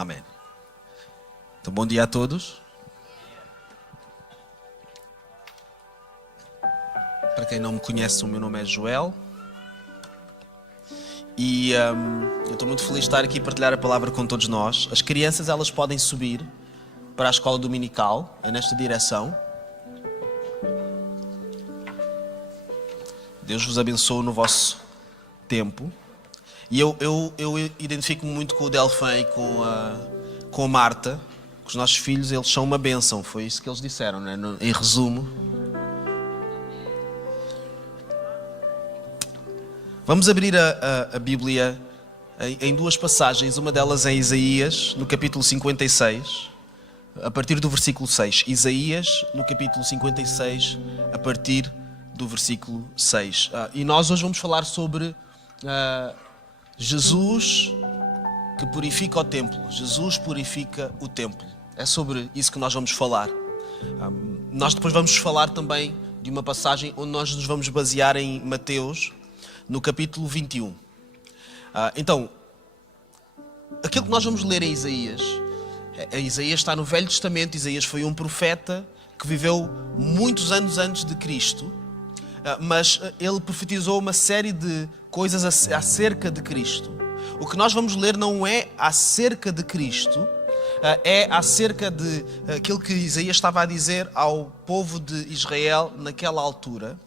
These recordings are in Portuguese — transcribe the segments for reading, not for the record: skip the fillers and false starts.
Amém. Então, bom dia a todos. Para quem não me conhece, o meu nome é Joel. E eu estou muito feliz de estar aqui a partilhar a palavra com todos nós. As crianças, elas podem subir para a escola dominical, é nesta direção. Deus vos abençoe no vosso tempo. E eu identifico-me muito com o Delfim e com a Marta, que os nossos filhos, eles são uma bênção. Foi isso que eles disseram, né? Em resumo. Vamos abrir a Bíblia em duas passagens. Uma delas é Isaías, no capítulo 56, a partir do versículo 6. Isaías, no capítulo 56, a partir do versículo 6. E nós hoje vamos falar sobre Jesus que purifica o templo. Jesus purifica o templo. É sobre isso que nós vamos falar. Nós depois vamos falar também de uma passagem onde nós nos vamos basear em Mateus, no capítulo 21. Então, aquilo que nós vamos ler em Isaías, Isaías está no Velho Testamento. Isaías foi um profeta que viveu muitos anos antes de Cristo, mas ele profetizou uma série de coisas acerca de Cristo. O que nós vamos ler não é acerca de Cristo, é acerca de aquilo que Isaías estava a dizer ao povo de Israel naquela altura,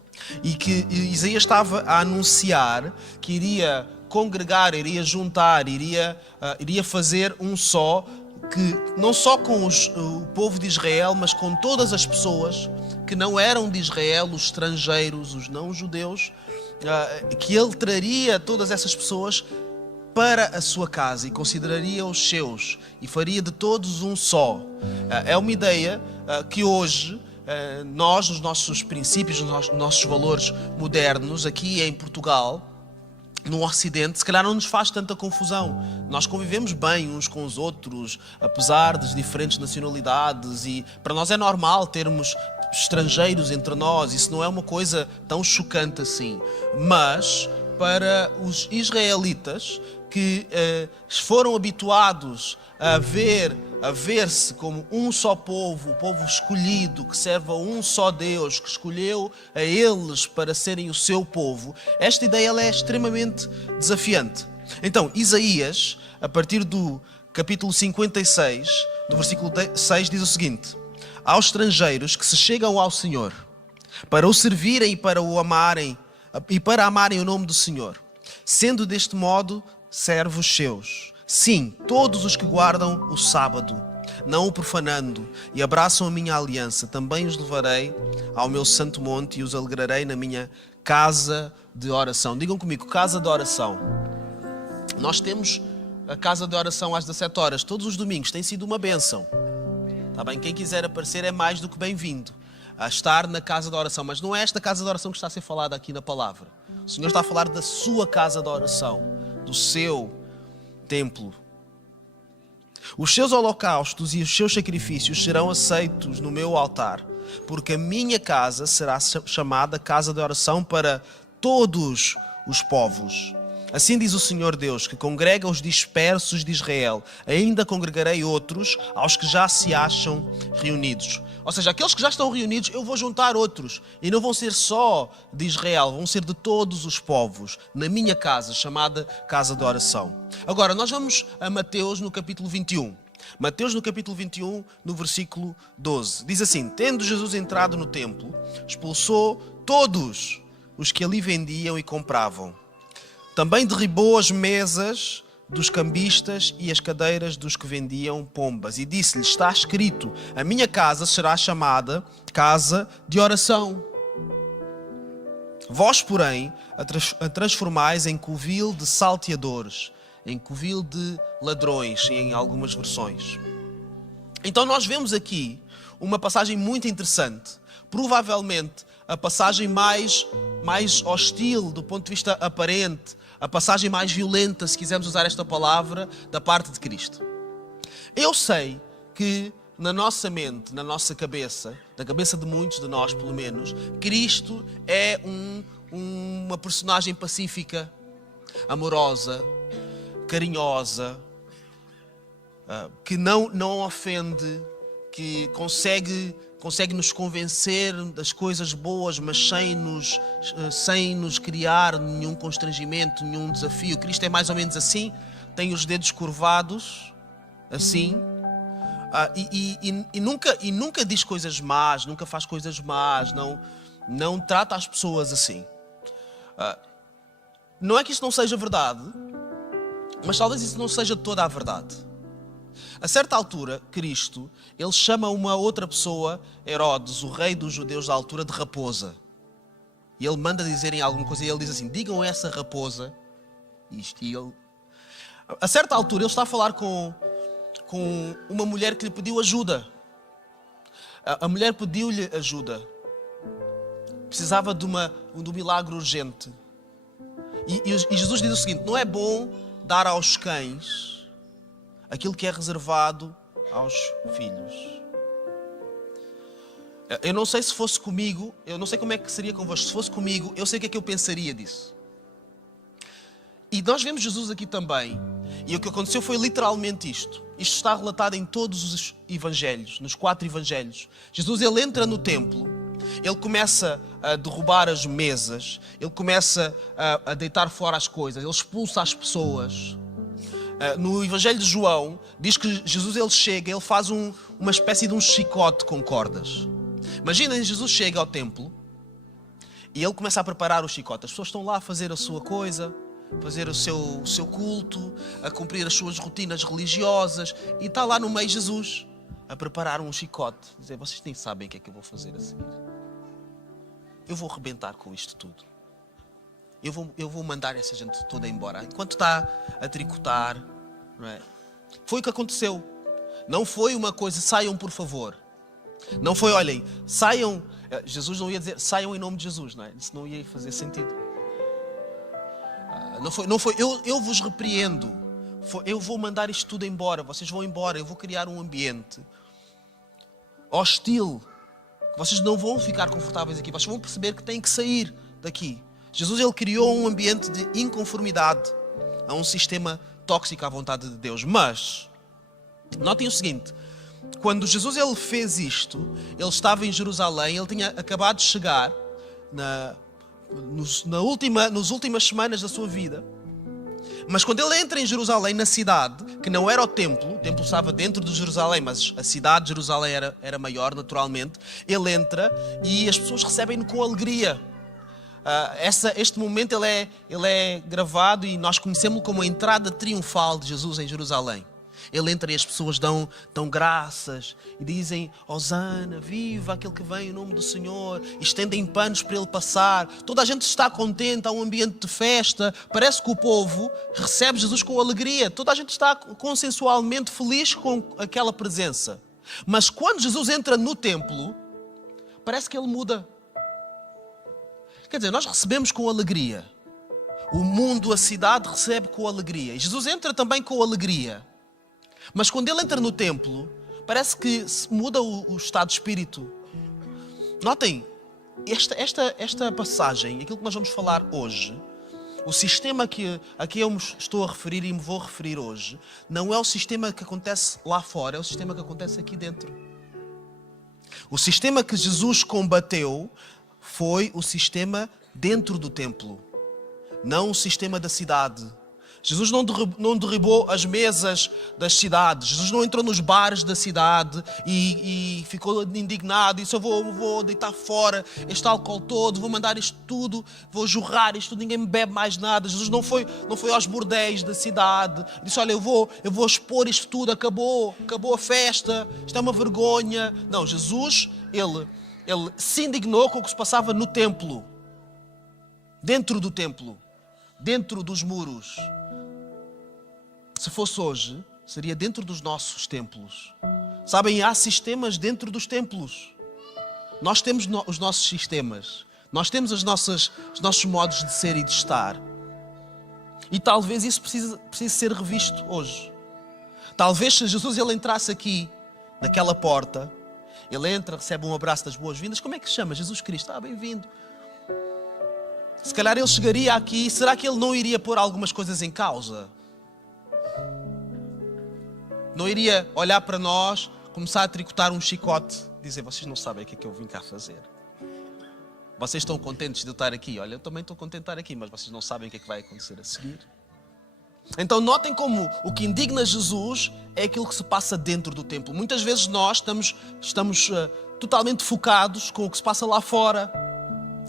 e que Isaías estava a anunciar que iria congregar, iria juntar, iria fazer um só, que não só com o povo de Israel, mas com todas as pessoas que não eram de Israel, os estrangeiros, os não-judeus, que ele traria todas essas pessoas para a sua casa e consideraria os seus e faria de todos um só. É uma ideia que hoje nós, nos nossos princípios, nos nossos valores modernos, aqui em Portugal, no Ocidente, se calhar não nos faz tanta confusão. Nós convivemos bem uns com os outros, apesar das diferentes nacionalidades, e para nós é normal termos estrangeiros entre nós. Isso não é uma coisa tão chocante assim. Mas para os israelitas, que foram habituados a ver-se como um só povo, o povo escolhido, que serve a um só Deus, que escolheu a eles para serem o seu povo, esta ideia ela é extremamente desafiante. Então, Isaías, a partir do capítulo 56, do versículo 6, diz o seguinte: aos estrangeiros que se chegam ao Senhor, para o servirem e para o amarem, e para amarem o nome do Senhor, sendo deste modo servos seus. Sim, todos os que guardam o sábado, não o profanando, e abraçam a minha aliança, também os levarei ao meu santo monte e os alegrarei na minha casa de oração. Digam comigo, casa de oração. Nós temos a casa de oração às 17 horas, todos os domingos. Tem sido uma bênção. Tá bem? Quem quiser aparecer é mais do que bem-vindo a estar na casa de oração. Mas não é esta casa de oração que está a ser falada aqui na palavra. O Senhor está a falar da sua casa de oração, do seu templo. Os seus holocaustos e os seus sacrifícios serão aceitos no meu altar, porque a minha casa será chamada casa de oração para todos os povos. Assim diz o Senhor Deus, que congrega os dispersos de Israel. Ainda congregarei outros aos que já se acham reunidos. Ou seja, aqueles que já estão reunidos, eu vou juntar outros. E não vão ser só de Israel, vão ser de todos os povos, na minha casa, chamada casa de oração. Agora, nós vamos a Mateus no capítulo 21. Mateus no capítulo 21, no versículo 12. Diz assim: tendo Jesus entrado no templo, expulsou todos os que ali vendiam e compravam. Também derribou as mesas dos cambistas e as cadeiras dos que vendiam pombas. E disse-lhes: está escrito, a minha casa será chamada casa de oração. Vós, porém, a transformais em covil de salteadores, em covil de ladrões, em algumas versões. Então nós vemos aqui uma passagem muito interessante. Provavelmente a passagem mais hostil do ponto de vista aparente, a passagem mais violenta, se quisermos usar esta palavra, da parte de Cristo. Eu sei que na nossa mente, na nossa cabeça, na cabeça de muitos de nós pelo menos, Cristo é uma personagem pacífica, amorosa, carinhosa, que não ofende, que consegue nos convencer das coisas boas, mas sem nos criar nenhum constrangimento, nenhum desafio. Cristo é mais ou menos assim, tem os dedos curvados, assim, e nunca diz coisas más, nunca faz coisas más, não trata as pessoas assim. Não é que isso não seja verdade, mas talvez isso não seja toda a verdade. A certa altura, Cristo, ele chama uma outra pessoa, Herodes, o rei dos judeus da altura, de raposa. E ele manda dizerem alguma coisa e ele diz assim, digam a essa raposa isto. E ele... A certa altura, ele está a falar com uma mulher que lhe pediu ajuda. A mulher pediu-lhe ajuda. Precisava de um milagre urgente. E Jesus diz o seguinte, não é bom dar aos cães aquilo que é reservado aos filhos. Eu não sei se fosse comigo, eu não sei como é que seria convosco. Se fosse comigo, eu sei o que é que eu pensaria disso. E nós vemos Jesus aqui também. E o que aconteceu foi literalmente isto. Isto está relatado em todos os evangelhos, nos 4 evangelhos. Jesus, ele entra no templo, ele começa a derrubar as mesas, ele começa a deitar fora as coisas, ele expulsa as pessoas. No Evangelho de João, diz que Jesus ele chega, ele faz uma espécie de um chicote com cordas. Imaginem, Jesus chega ao templo e ele começa a preparar o chicote. As pessoas estão lá a fazer a sua coisa, fazer o seu culto, a cumprir as suas rotinas religiosas, e está lá no meio Jesus a preparar um chicote. Dizer, vocês nem sabem o que é que eu vou fazer a seguir. Eu vou arrebentar com isto tudo. Eu vou mandar essa gente toda embora. Enquanto está a tricotar, não é? Foi o que aconteceu. Não foi uma coisa, saiam por favor. Não foi, olhem, saiam. Jesus não ia dizer, saiam em nome de Jesus, não é? Isso não ia fazer sentido. Não foi eu vos repreendo. Eu vou mandar isto tudo embora. Vocês vão embora. Eu vou criar um ambiente hostil. Vocês não vão ficar confortáveis aqui. Vocês vão perceber que têm que sair daqui. Jesus ele criou um ambiente de inconformidade a um sistema tóxico à vontade de Deus. Mas, notem o seguinte, quando Jesus ele fez isto, ele estava em Jerusalém, ele tinha acabado de chegar nas últimas semanas da sua vida. Mas quando ele entra em Jerusalém, na cidade, que não era o templo estava dentro de Jerusalém, mas a cidade de Jerusalém era maior naturalmente, ele entra e as pessoas recebem-no com alegria. Este momento ele é gravado e nós conhecemos-lo como a entrada triunfal de Jesus em Jerusalém. Ele entra e as pessoas dão graças e dizem Hosana, viva aquele que vem em nome do Senhor, e estendem panos para ele passar. Toda a gente está contente, há um ambiente de festa, parece que o povo recebe Jesus com alegria, toda a gente está consensualmente feliz com aquela presença. Mas quando Jesus entra no templo, parece que ele muda. Quer dizer, nós recebemos com alegria. O mundo, a cidade recebe com alegria. E Jesus entra também com alegria. Mas quando ele entra no templo, parece que muda o estado de espírito. Notem, esta passagem, aquilo que nós vamos falar hoje, o sistema a que eu me estou a referir e me vou referir hoje, não é o sistema que acontece lá fora, é o sistema que acontece aqui dentro. O sistema que Jesus combateu foi o sistema dentro do templo, não o sistema da cidade. Jesus não derribou as mesas das cidades. Jesus não entrou nos bares da cidade e ficou indignado e disse, eu vou deitar fora este álcool todo, vou mandar isto tudo, vou jorrar isto tudo, ninguém me bebe mais nada. Jesus não foi aos bordéis da cidade. Disse, olha, eu vou expor isto tudo, acabou a festa, isto é uma vergonha. Não, Jesus, ele se indignou com o que se passava no templo, dentro do templo, dentro dos muros. Se fosse hoje, seria dentro dos nossos templos. Sabem, há sistemas dentro dos templos. Nós temos os nossos sistemas. Nós temos os nossos modos de ser e de estar. E talvez isso precise ser revisto hoje. Talvez se Jesus ele entrasse aqui, naquela porta, ele entra, recebe um abraço das boas-vindas. Como é que se chama? Jesus Cristo. Bem-vindo. Se calhar ele chegaria aqui, será que ele não iria pôr algumas coisas em causa? não iria olhar para nós, começar a tricotar um chicote, dizer, vocês não sabem o que é que eu vim cá fazer. Vocês estão contentes de eu estar aqui? Olha, eu também estou contente de estar aqui, mas vocês não sabem o que é que vai acontecer a seguir. Então notem como o que indigna Jesus é aquilo que se passa dentro do templo. Muitas vezes nós estamos totalmente focados com o que se passa lá fora.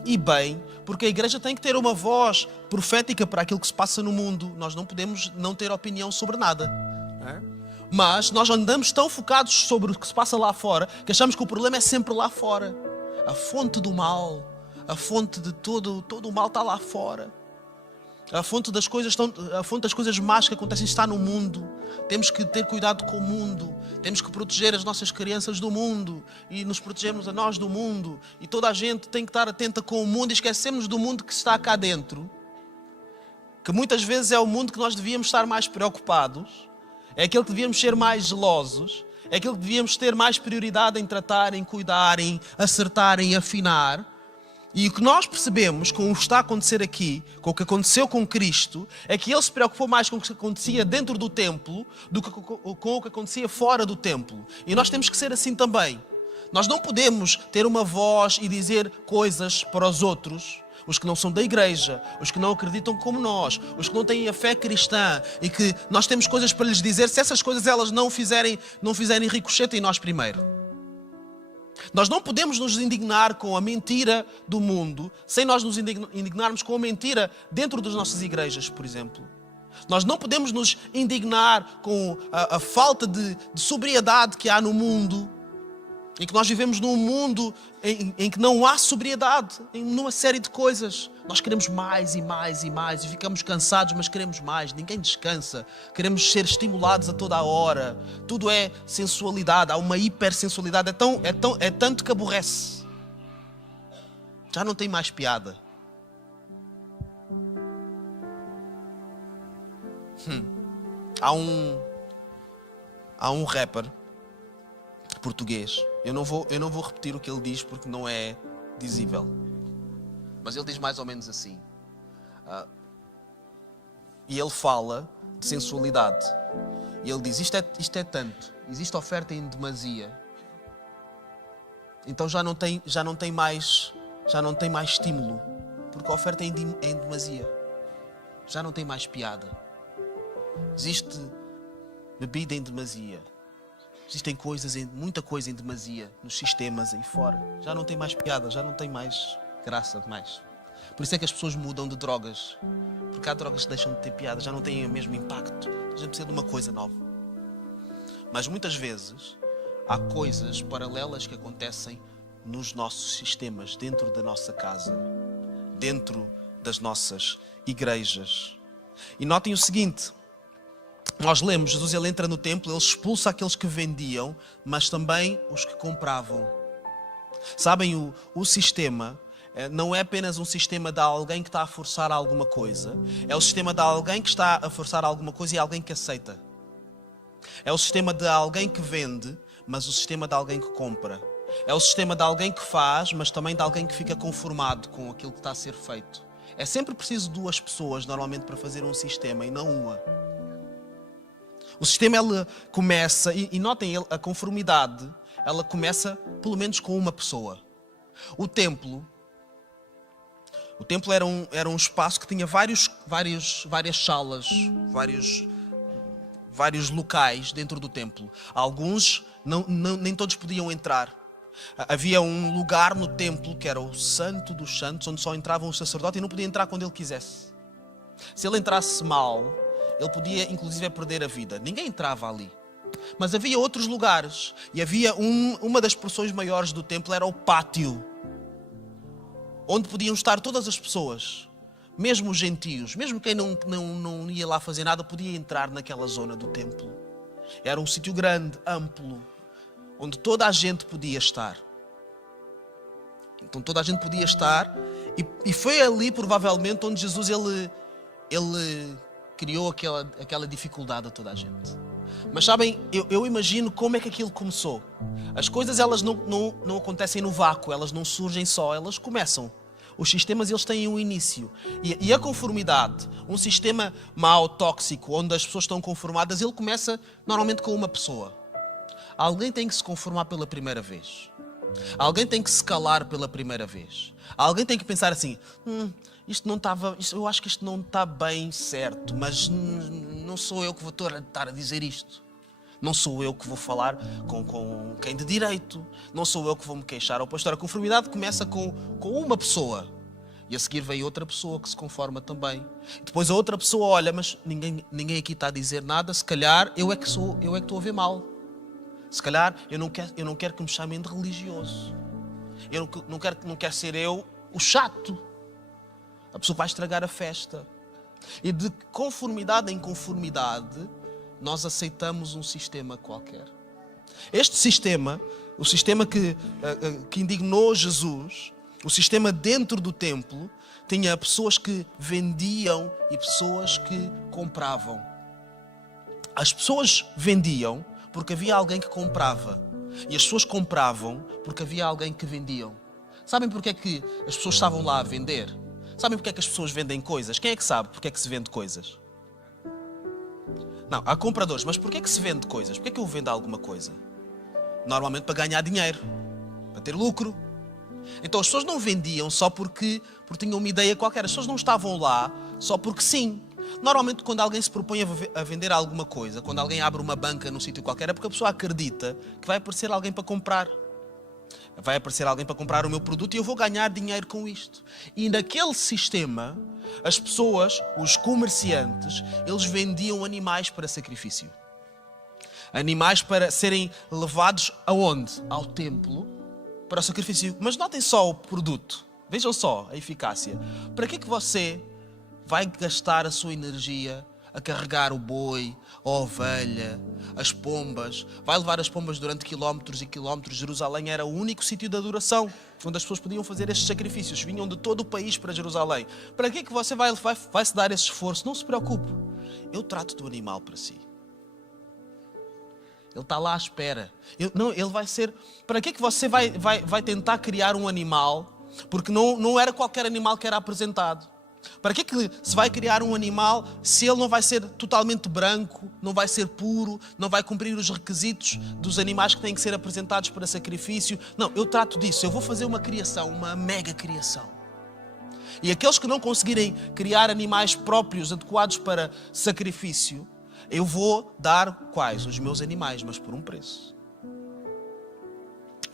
E bem, porque a igreja tem que ter uma voz profética para aquilo que se passa no mundo. Nós não podemos não ter opinião sobre nada. Mas nós andamos tão focados sobre o que se passa lá fora que achamos que o problema é sempre lá fora. A fonte do mal, a fonte de todo o mal está lá fora. A fonte das coisas más que acontecem está no mundo. Temos que ter cuidado com o mundo. Temos que proteger as nossas crianças do mundo. E nos protegermos a nós do mundo. E toda a gente tem que estar atenta com o mundo. E esquecemos do mundo que está cá dentro. Que muitas vezes é o mundo que nós devíamos estar mais preocupados. É aquele que devíamos ser mais zelosos. É aquele que devíamos ter mais prioridade em tratar, em cuidar, em acertar, em afinar. E o que nós percebemos com o que está a acontecer aqui, com o que aconteceu com Cristo, é que Ele se preocupou mais com o que acontecia dentro do templo do que com o que acontecia fora do templo. E nós temos que ser assim também. Nós não podemos ter uma voz e dizer coisas para os outros, os que não são da igreja, os que não acreditam como nós, os que não têm a fé cristã, e que nós temos coisas para lhes dizer, se essas coisas elas não fizerem ricochete em nós primeiro. Nós não podemos nos indignar com a mentira do mundo sem nós nos indignarmos com a mentira dentro das nossas igrejas, por exemplo. Nós não podemos nos indignar com a falta de sobriedade que há no mundo, em que nós vivemos num mundo em que não há sobriedade, numa série de coisas. Nós queremos mais e mais e mais e ficamos cansados, mas queremos mais. Ninguém descansa. Queremos ser estimulados a toda a hora. Tudo é sensualidade, há uma hipersensualidade. É tanto que aborrece. Já não tem mais piada. Há um rapper português. Eu não vou repetir o que ele diz porque não é dizível. Mas ele diz mais ou menos assim. E ele fala de sensualidade. E ele diz, isto é tanto. Existe oferta em demasia. Então já não tem mais estímulo. Porque a oferta é em demasia. Já não tem mais piada. Existe bebida em demasia. Existem muita coisa em demasia nos sistemas aí fora. Já não tem mais piada, já não tem mais graça demais. Por isso é que as pessoas mudam de drogas. Porque há drogas que deixam de ter piada, já não têm o mesmo impacto. A gente precisa de uma coisa nova. Mas muitas vezes há coisas paralelas que acontecem nos nossos sistemas, dentro da nossa casa, dentro das nossas igrejas. E notem o seguinte. Nós lemos, Jesus ele entra no templo, ele expulsa aqueles que vendiam, mas também os que compravam. Sabem, o sistema não é apenas um sistema de alguém que está a forçar alguma coisa. É o sistema de alguém que está a forçar alguma coisa e alguém que aceita. É o sistema de alguém que vende, mas o sistema de alguém que compra. É o sistema de alguém que faz, mas também de alguém que fica conformado com aquilo que está a ser feito. É sempre preciso duas pessoas, normalmente, para fazer um sistema e não uma. O sistema ele começa, e notem, a conformidade, ela começa pelo menos com uma pessoa. O templo era um espaço que tinha várias salas, vários locais dentro do templo. Alguns nem todos podiam entrar. Havia um lugar no templo que era o Santo dos Santos, onde só entrava um sacerdote e não podia entrar quando ele quisesse. Se ele entrasse mal, ele podia inclusive perder a vida. Ninguém entrava ali. Mas havia outros lugares. E havia uma das porções maiores do templo, era o pátio, onde podiam estar todas as pessoas, mesmo os gentios, mesmo quem não ia lá fazer nada, podia entrar naquela zona do templo. Era um sítio grande, amplo, onde toda a gente podia estar. Então toda a gente podia estar, e foi ali provavelmente onde Jesus ele criou aquela dificuldade a toda a gente. Mas sabem, eu imagino como é que aquilo começou. As coisas elas não acontecem no vácuo, elas não surgem só, elas começam. os sistemas eles têm um início. E a conformidade, um sistema mau, tóxico, onde as pessoas estão conformadas, ele começa normalmente com uma pessoa. Alguém tem que se conformar pela primeira vez. Alguém tem que se calar pela primeira vez. Alguém tem que pensar assim, eu acho que isto não está bem certo, mas não sou eu que vou estar a dizer isto. Não sou eu que vou falar com quem de direito. Não sou eu que vou me queixar ao pastor. A conformidade começa com uma pessoa. E a seguir vem outra pessoa que se conforma também. Depois a outra pessoa olha, mas ninguém aqui está a dizer nada. Se calhar eu é que estou a ver mal. Se calhar eu não quero que me chamem de religioso. Eu não quero ser eu o chato. A pessoa vai estragar a festa. E de conformidade em conformidade, nós aceitamos um sistema qualquer. Este sistema, o sistema que indignou Jesus, o sistema dentro do templo, tinha pessoas que vendiam e pessoas que compravam. As pessoas vendiam porque havia alguém que comprava. E as pessoas compravam porque havia alguém que vendiam. Sabem porque é que as pessoas estavam lá a vender? Sabem porque é que as pessoas vendem coisas? Quem é que sabe porque é que se vende coisas? Não, há compradores, mas porquê é que se vende coisas? Porquê é que eu vendo alguma coisa? Normalmente para ganhar dinheiro, para ter lucro. Então as pessoas não vendiam só porque tinham uma ideia qualquer. As pessoas não estavam lá só porque sim. Normalmente quando alguém se propõe a vender alguma coisa, quando alguém abre uma banca num sítio qualquer, é porque a pessoa acredita que vai aparecer alguém para comprar. Vai aparecer alguém para comprar o meu produto e eu vou ganhar dinheiro com isto. E naquele sistema, as pessoas, os comerciantes, eles vendiam animais para sacrifício. Animais para serem levados aonde? Ao templo, para o sacrifício. Mas notem só o produto. Vejam só a eficácia. Para que é que você vai gastar a sua energia a carregar o boi, a ovelha, as pombas? Vai levar as pombas durante quilómetros e quilómetros. Jerusalém era o único sítio de adoração onde as pessoas podiam fazer estes sacrifícios. Vinham de todo o país para Jerusalém. Para que é que você vai se dar esse esforço? Não se preocupe. Eu trato do animal para si. Ele está lá à espera. Ele vai ser... Para que é que você vai tentar criar um animal? Porque não era qualquer animal que era apresentado. Para que é que se vai criar um animal se ele não vai ser totalmente branco, não vai ser puro, não vai cumprir os requisitos dos animais que têm que ser apresentados para sacrifício? Não, eu trato disso. Eu vou fazer uma criação, uma mega criação. E aqueles que não conseguirem criar animais próprios, adequados para sacrifício, eu vou dar quais? Os meus animais, mas por um preço.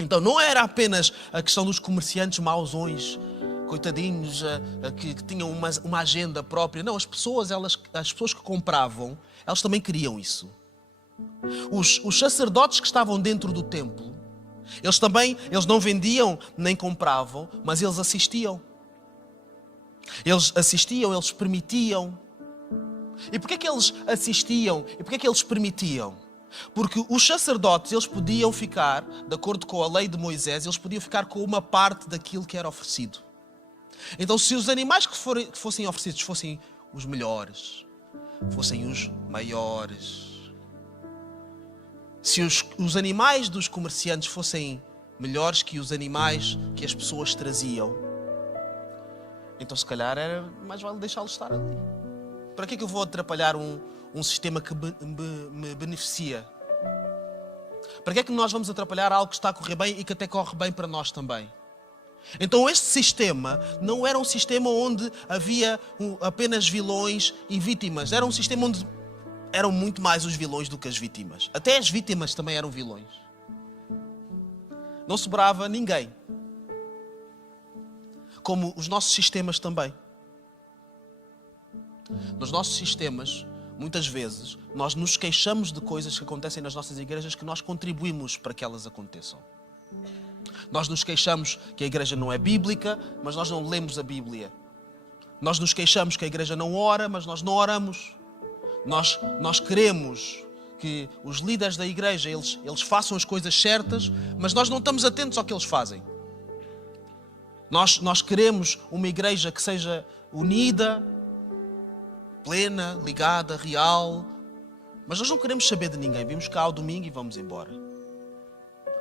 Então não era apenas a questão dos comerciantes mauzões, coitadinhos, que tinham uma agenda própria. Não, as pessoas que compravam, elas também queriam isso. Os sacerdotes que estavam dentro do templo, eles não vendiam nem compravam, mas eles assistiam. Eles assistiam, eles permitiam. E porquê que eles assistiam? E porquê que eles permitiam? Porque os sacerdotes, eles podiam ficar, de acordo com a lei de Moisés, eles podiam ficar com uma parte daquilo que era oferecido. Então, se os animais que fossem oferecidos fossem os melhores, fossem os maiores, se os animais dos comerciantes fossem melhores que os animais que as pessoas traziam, então se calhar era mais vale deixá-los estar ali. Para que é que eu vou atrapalhar um sistema que me beneficia? Para que é que nós vamos atrapalhar algo que está a correr bem e que até corre bem para nós também? Então este sistema não era um sistema onde havia apenas vilões e vítimas. Era um sistema onde eram muito mais os vilões do que as vítimas. Até as vítimas também eram vilões. Não sobrava ninguém. Como os nossos sistemas também. Nos nossos sistemas, muitas vezes, nós nos queixamos de coisas que acontecem nas nossas igrejas que nós contribuímos para que elas aconteçam. Nós nos queixamos que a igreja não é bíblica, mas nós não lemos a Bíblia. Nós nos queixamos que a igreja não ora, mas nós não oramos. Nós queremos que os líderes da igreja, eles façam as coisas certas, mas nós não estamos atentos ao que eles fazem. Nós queremos uma igreja que seja unida, plena, ligada, real, mas nós não queremos saber de ninguém. Vimos cá ao domingo e vamos embora.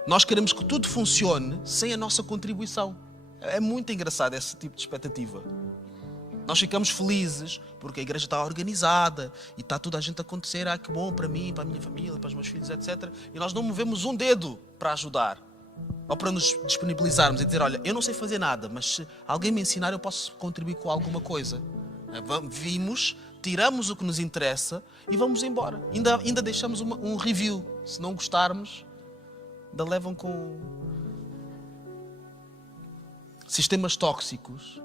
Nós queremos que tudo funcione sem a nossa contribuição. É muito engraçado esse tipo de expectativa. Nós ficamos felizes porque a igreja está organizada e está toda a gente a acontecer. Ah, que bom para mim, para a minha família, para os meus filhos, etc. E nós não movemos um dedo para ajudar. Ou para nos disponibilizarmos e dizer, olha, eu não sei fazer nada, mas se alguém me ensinar eu posso contribuir com alguma coisa. Vimos, tiramos o que nos interessa e vamos embora. Ainda deixamos um review. Se não gostarmos, ainda levam com sistemas tóxicos,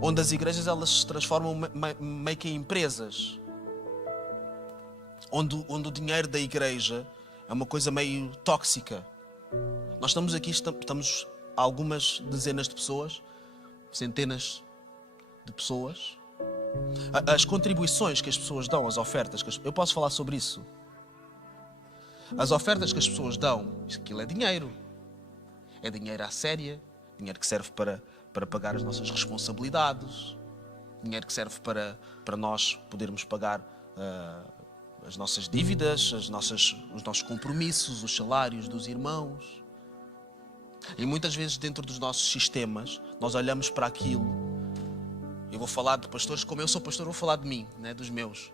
onde as igrejas elas se transformam meio que em empresas, onde o dinheiro da igreja é uma coisa meio tóxica. Nós estamos aqui, estamos algumas dezenas de pessoas, centenas de pessoas. As contribuições que as pessoas dão, as ofertas, eu posso falar sobre isso. As ofertas que as pessoas dão, aquilo é dinheiro. É dinheiro à séria, dinheiro que serve para pagar as nossas responsabilidades, dinheiro que serve para nós podermos pagar as nossas dívidas, os nossos compromissos, os salários dos irmãos. E muitas vezes dentro dos nossos sistemas, nós olhamos para aquilo. Eu vou falar de pastores, como eu sou pastor, vou falar de mim, né, dos meus.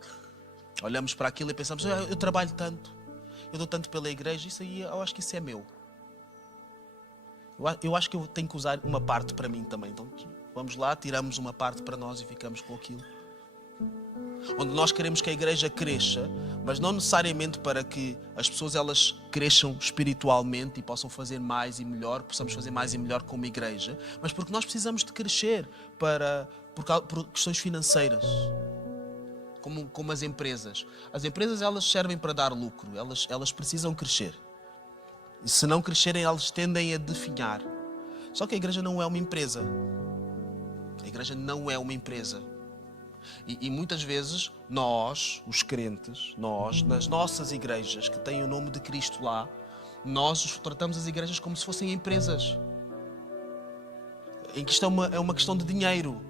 Olhamos para aquilo e pensamos, eu trabalho tanto, eu dou tanto pela igreja, isso aí, eu acho que isso é meu. Eu acho que eu tenho que usar uma parte para mim também. Então vamos lá, tiramos uma parte para nós e ficamos com aquilo. Onde nós queremos que a igreja cresça, mas não necessariamente para que as pessoas elas cresçam espiritualmente e possam fazer mais e melhor, possamos fazer mais e melhor como igreja, mas porque nós precisamos de crescer por questões financeiras. Como as empresas. As empresas elas servem para dar lucro, elas precisam crescer. E se não crescerem, elas tendem a definhar. Só que a igreja não é uma empresa. A igreja não é uma empresa. E muitas vezes, nós, os crentes, nas nossas igrejas, que têm o nome de Cristo lá, nós tratamos as igrejas como se fossem empresas. Em que isto é uma questão de dinheiro.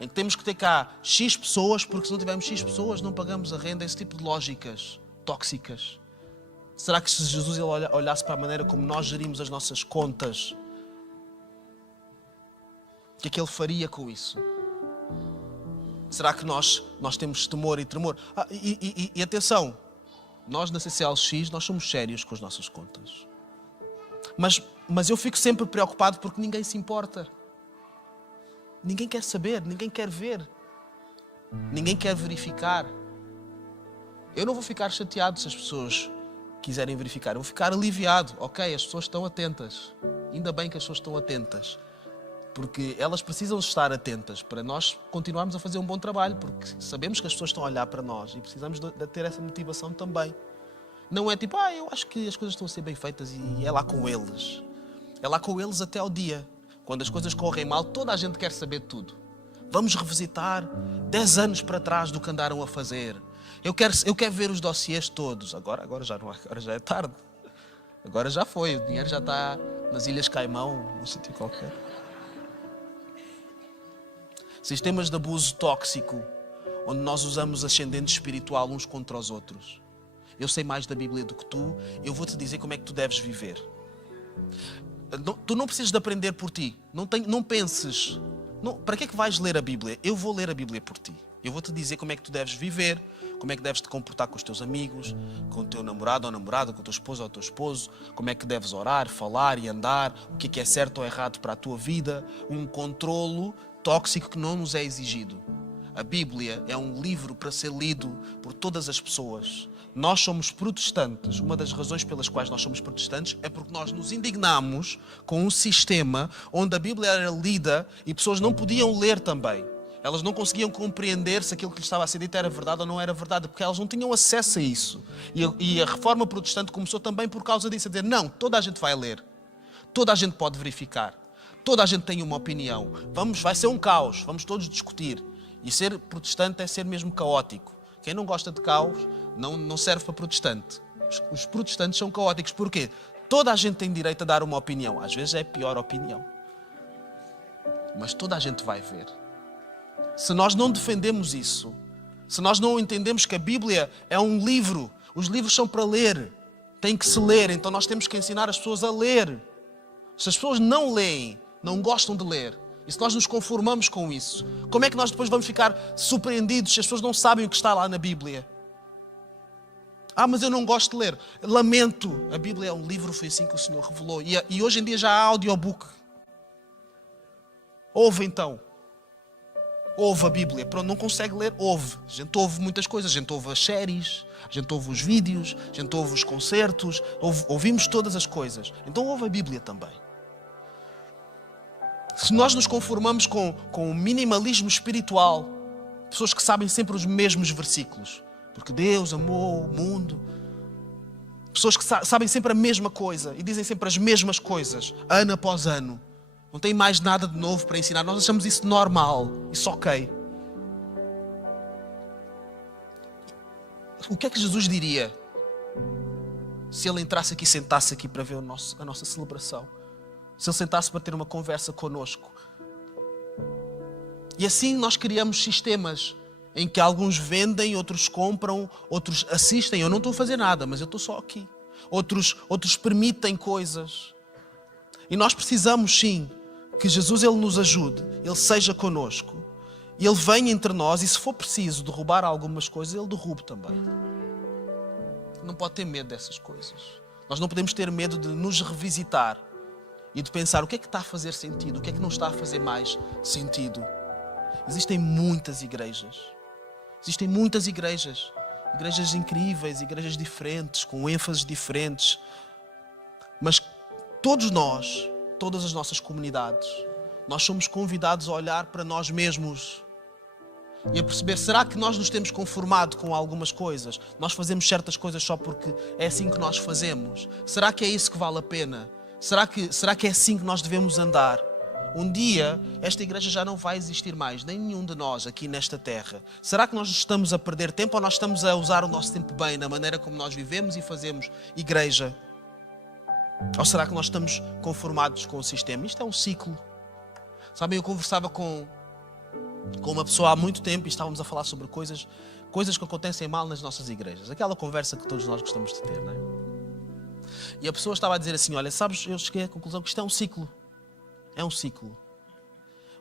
Em que temos que ter cá X pessoas, porque se não tivermos X pessoas, não pagamos a renda. Esse tipo de lógicas tóxicas. Será que se Jesus ele olhasse para a maneira como nós gerimos as nossas contas, o que é que ele faria com isso? Será que nós temos temor e tremor? E atenção, nós na CCLX nós somos sérios com as nossas contas. Mas eu fico sempre preocupado porque ninguém se importa. Ninguém quer saber, ninguém quer ver. Ninguém quer verificar. Eu não vou ficar chateado se as pessoas quiserem verificar. Eu vou ficar aliviado. Ok, as pessoas estão atentas. Ainda bem que as pessoas estão atentas. Porque elas precisam estar atentas para nós continuarmos a fazer um bom trabalho. Porque sabemos que as pessoas estão a olhar para nós e precisamos de ter essa motivação também. Não é tipo, eu acho que as coisas estão a ser bem feitas e é lá com eles. É lá com eles até ao dia. Quando as coisas correm mal, toda a gente quer saber de tudo. Vamos revisitar 10 anos para trás do que andaram a fazer. Eu quero ver os dossiês todos. Agora já não, agora já é tarde. Agora já foi, o dinheiro já está nas Ilhas Caimão, num sítio qualquer. Sistemas de abuso tóxico, onde nós usamos ascendente espiritual uns contra os outros. Eu sei mais da Bíblia do que tu, eu vou-te dizer como é que tu deves viver. Tu não precisas de aprender por ti. Não penses, para que é que vais ler a Bíblia? Eu vou ler a Bíblia por ti. Eu vou-te dizer como é que tu deves viver, como é que deves te comportar com os teus amigos, com o teu namorado ou namorada, com o teu esposo ou o teu esposo, como é que deves orar, falar e andar, o que é certo ou errado para a tua vida, um controlo tóxico que não nos é exigido. A Bíblia é um livro para ser lido por todas as pessoas. Nós somos protestantes. Uma das razões pelas quais nós somos protestantes é porque nós nos indignamos com um sistema onde a Bíblia era lida e pessoas não podiam ler também. Elas não conseguiam compreender se aquilo que lhes estava a ser dito era verdade ou não era verdade, porque elas não tinham acesso a isso. E a reforma protestante começou também por causa disso, a dizer, não, toda a gente vai ler, toda a gente pode verificar, toda a gente tem uma opinião, vai ser um caos, vamos todos discutir. E ser protestante é ser mesmo caótico. Quem não gosta de caos não serve para protestante. Os protestantes são caóticos, porquê? Toda a gente tem direito a dar uma opinião, às vezes é a pior opinião, mas toda a gente vai ver. Se nós não defendemos isso, se nós não entendemos que a Bíblia é um livro, os livros são para ler, tem que se ler, então nós temos que ensinar as pessoas a ler. se as pessoas não leem, não gostam de ler, e se nós nos conformamos com isso, como é que nós depois vamos ficar surpreendidos se as pessoas não sabem o que está lá na Bíblia? Mas eu não gosto de ler. Lamento. A Bíblia é um livro, foi assim que o Senhor revelou. E hoje em dia já há audiobook. Ouve então. Ouve a Bíblia. Pronto, não consegue ler? Ouve. A gente ouve muitas coisas. A gente ouve as séries, a gente ouve os vídeos, a gente ouve os concertos, ouvimos todas as coisas. Então ouve a Bíblia também. Se nós nos conformamos com o minimalismo espiritual, pessoas que sabem sempre os mesmos versículos, porque Deus amou o mundo. Pessoas que sabem sempre a mesma coisa e dizem sempre as mesmas coisas, ano após ano. Não tem mais nada de novo para ensinar. Nós achamos isso normal, isso ok. O que é que Jesus diria se Ele entrasse aqui e sentasse aqui para ver a nossa celebração? Se Ele sentasse para ter uma conversa connosco? E assim nós criamos sistemas em que alguns vendem, outros compram, outros assistem. Eu não estou a fazer nada, mas eu estou só aqui. Outros permitem coisas. E nós precisamos, sim, que Jesus Ele nos ajude, Ele seja connosco. E Ele venha entre nós e, se for preciso derrubar algumas coisas, Ele derrube também. Não pode ter medo dessas coisas. Nós não podemos ter medo de nos revisitar e de pensar o que é que está a fazer sentido, o que é que não está a fazer mais sentido. Existem muitas igrejas. Existem muitas igrejas. Igrejas incríveis, igrejas diferentes, com ênfases diferentes. Mas todos nós, todas as nossas comunidades, nós somos convidados a olhar para nós mesmos e a perceber, será que nós nos temos conformado com algumas coisas? Nós fazemos certas coisas só porque é assim que nós fazemos? Será que é isso que vale a pena? Será que é assim que nós devemos andar? Um dia, esta igreja já não vai existir mais, nem nenhum de nós aqui nesta terra. Será que nós estamos a perder tempo ou nós estamos a usar o nosso tempo bem na maneira como nós vivemos e fazemos igreja? Ou será que nós estamos conformados com o sistema? Isto é um ciclo. Sabem, eu conversava com uma pessoa há muito tempo e estávamos a falar sobre coisas que acontecem mal nas nossas igrejas. Aquela conversa que todos nós gostamos de ter, não é? E a pessoa estava a dizer assim, olha, sabes, eu cheguei à conclusão que isto é um ciclo. É um ciclo.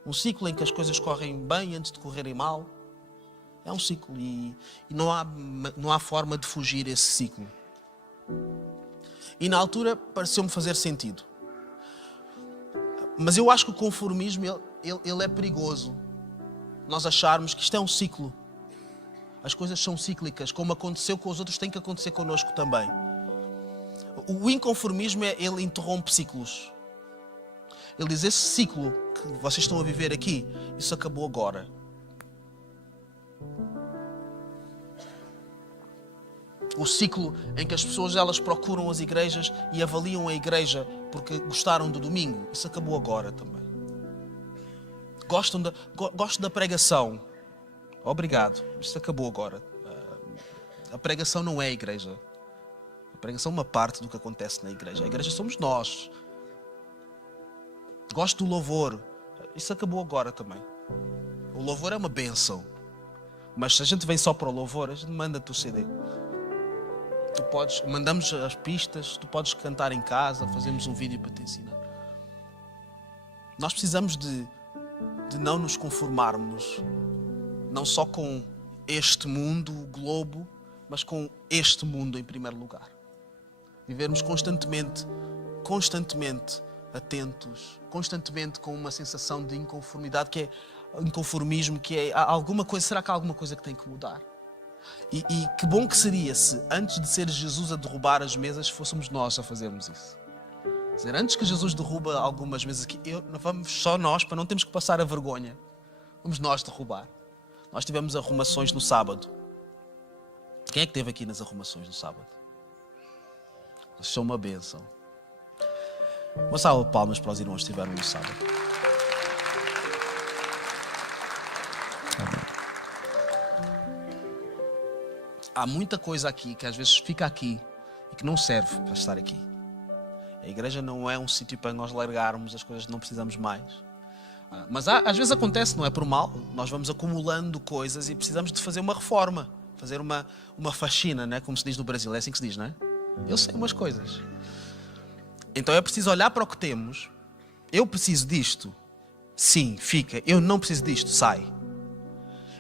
Um ciclo em que as coisas correm bem antes de correrem mal. É um ciclo e não há forma de fugir esse ciclo. E na altura pareceu-me fazer sentido. Mas eu acho que o conformismo ele é perigoso. Nós acharmos que isto é um ciclo. As coisas são cíclicas. Como aconteceu com os outros, tem que acontecer connosco também. O inconformismo ele interrompe ciclos. Ele diz, esse ciclo que vocês estão a viver aqui, isso acabou agora. O ciclo em que as pessoas elas procuram as igrejas e avaliam a igreja porque gostaram do domingo, isso acabou agora também. Gosto da pregação. Obrigado, isso acabou agora. A pregação não é a igreja. A pregação é uma parte do que acontece na igreja. A igreja somos nós. Gosto do louvor. Isso acabou agora também. O louvor é uma bênção. Mas se a gente vem só para o louvor, a gente manda-te o CD. Mandamos as pistas, tu podes cantar em casa, fazemos um vídeo para te ensinar. Nós precisamos de não nos conformarmos, não só com este mundo, o globo, mas com este mundo em primeiro lugar. Vivermos constantemente atentos, constantemente com uma sensação de inconformidade, que é inconformismo, que é alguma coisa, será que há alguma coisa que tem que mudar? E que bom que seria se, antes de ser Jesus a derrubar as mesas, fôssemos nós a fazermos isso. Quer dizer, antes que Jesus derruba algumas mesas aqui, vamos só nós, para não termos que passar a vergonha, vamos nós derrubar. Nós tivemos arrumações no sábado. Quem é que esteve aqui nas arrumações no sábado? Vocês são uma bênção. Uma salva de palmas para os irmãos que estiveram no sábado. Há muita coisa aqui que às vezes fica aqui e que não serve para estar aqui. A igreja não é um sítio para nós largarmos as coisas que não precisamos mais. Mas às vezes acontece, não é por mal. Nós vamos acumulando coisas e precisamos de fazer uma reforma. Fazer uma faxina, né? Como se diz no Brasil. É assim que se diz, não é? Eu sei umas coisas. Então é preciso olhar para o que temos. Eu preciso disto. Sim, fica. Eu não preciso disto. Sai.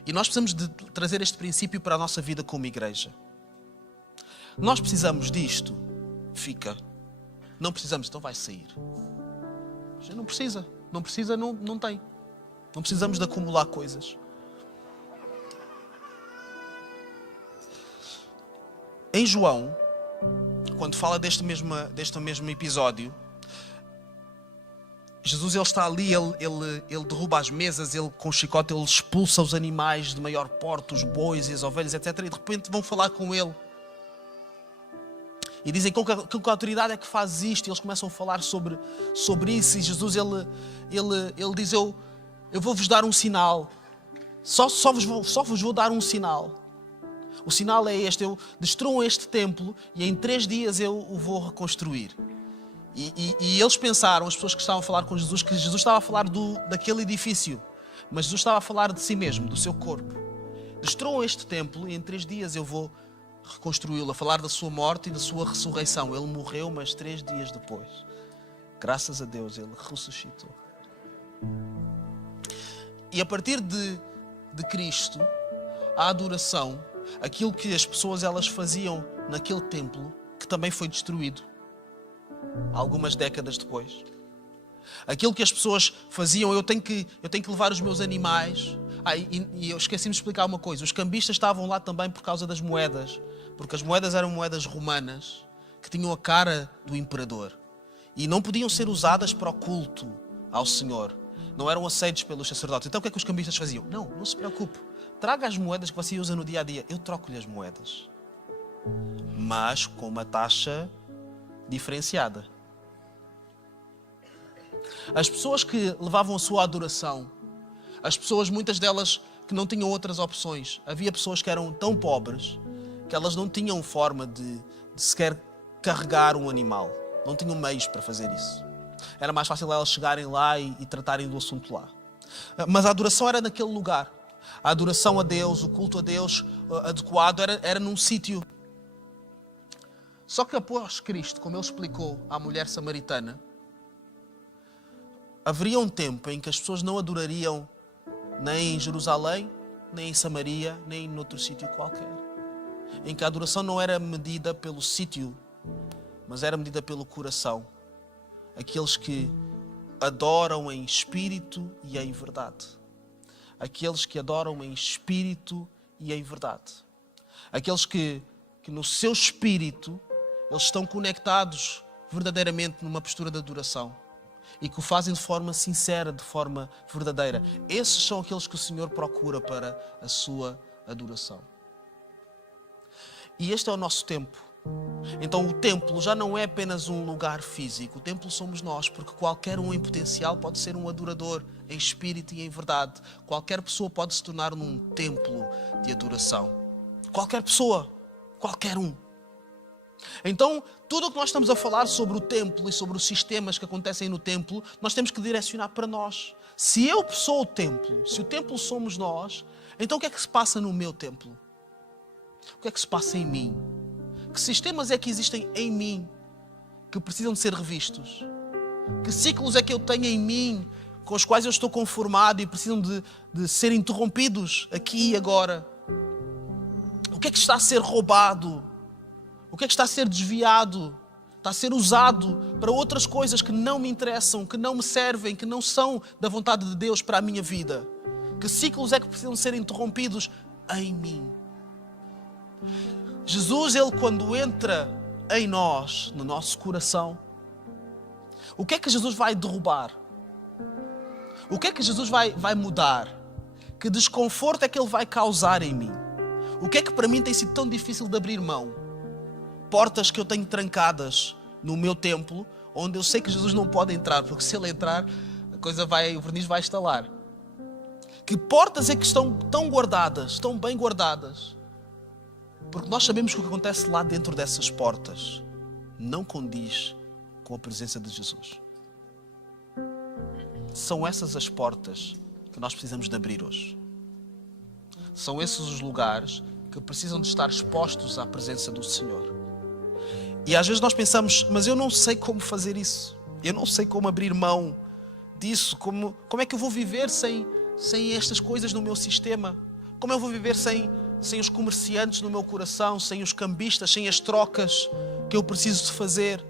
E nós precisamos de trazer este princípio para a nossa vida como igreja. Nós precisamos disto. Fica. Não precisamos, então vai sair. Não precisa. Não precisa, não tem. Não precisamos de acumular coisas. Em João, quando fala deste mesmo episódio, Jesus ele está ali, ele derruba as mesas, ele com o chicote ele expulsa os animais de maior porte, os bois e as ovelhas, etc. E de repente vão falar com ele. E dizem com que autoridade é que faz isto? E eles começam a falar sobre isso. E Jesus ele diz, eu vou-vos dar um sinal. Só vos vou dar um sinal. O sinal é este: eu destruo este templo e em 3 dias eu o vou reconstruir. E eles pensaram, as pessoas que estavam a falar com Jesus, que Jesus estava a falar daquele edifício. Mas Jesus estava a falar de si mesmo, do seu corpo. Destruam este templo e em 3 dias eu vou reconstruí-lo. A falar da sua morte e da sua ressurreição. Ele morreu, mas 3 dias depois, graças a Deus, ele ressuscitou. E a partir de Cristo, a adoração, aquilo que as pessoas elas faziam naquele templo, que também foi destruído algumas décadas depois. Aquilo que as pessoas faziam, eu tenho que levar os meus animais. E eu esqueci-me de explicar uma coisa. Os cambistas estavam lá também por causa das moedas, porque as moedas eram moedas romanas que tinham a cara do imperador e não podiam ser usadas para o culto ao Senhor. Não eram aceitos pelos sacerdotes. Então o que é que os cambistas faziam? Não se preocupe. Traga as moedas que você usa no dia a dia. Eu troco-lhe as moedas, mas com uma taxa diferenciada. As pessoas que levavam a sua adoração, as pessoas, muitas delas, que não tinham outras opções. Havia pessoas que eram tão pobres que elas não tinham forma de sequer carregar um animal. Não tinham meios para fazer isso. Era mais fácil elas chegarem lá e tratarem do assunto lá. Mas a adoração era naquele lugar. A adoração a Deus, o culto a Deus adequado era num sítio. Só que após Cristo, como ele explicou à mulher samaritana, haveria um tempo em que as pessoas não adorariam nem em Jerusalém, nem em Samaria, nem em outro sítio qualquer. Em que a adoração não era medida pelo sítio, mas era medida pelo coração. Aqueles que adoram em espírito e em verdade. Aqueles que adoram em espírito e em verdade. Aqueles que no seu espírito eles estão conectados verdadeiramente numa postura de adoração e que o fazem de forma sincera, de forma verdadeira. Esses são aqueles que o Senhor procura para a sua adoração. E este é o nosso tempo. Então o templo já não é apenas um lugar físico. O templo somos nós, porque qualquer um em potencial pode ser um adorador em espírito e em verdade. Qualquer pessoa pode se tornar num templo de adoração. Qualquer pessoa, qualquer um. Então, tudo o que nós estamos a falar sobre o templo e sobre os sistemas que acontecem no templo, nós temos que direcionar para nós. Se eu sou o templo, se o templo somos nós, então o que é que se passa no meu templo? O que é que se passa em mim? Que sistemas é que existem em mim que precisam de ser revistos? Que ciclos é que eu tenho em mim com os quais eu estou conformado e precisam de ser interrompidos aqui e agora? O que é que está a ser roubado? O que é que está a ser desviado? Está a ser usado para outras coisas que não me interessam, que não me servem, que não são da vontade de Deus para a minha vida? Que ciclos é que precisam ser interrompidos em mim? Jesus, ele quando entra em nós, no nosso coração, o que é que Jesus vai derrubar? O que é que Jesus vai mudar? Que desconforto é que ele vai causar em mim? O que é que para mim tem sido tão difícil de abrir mão? Portas que eu tenho trancadas no meu templo, onde eu sei que Jesus não pode entrar, porque se ele entrar, o verniz vai estalar. Que portas é que estão tão guardadas, tão bem guardadas? Porque nós sabemos que o que acontece lá dentro dessas portas não condiz com a presença de Jesus. São essas as portas que nós precisamos de abrir hoje. São esses os lugares que precisam de estar expostos à presença do Senhor. E às vezes nós pensamos, mas eu não sei como fazer isso. Eu não sei como abrir mão disso. Como é que eu vou viver sem estas coisas no meu sistema? Como eu vou viver sem os comerciantes no meu coração, sem os cambistas, sem as trocas que eu preciso de fazer?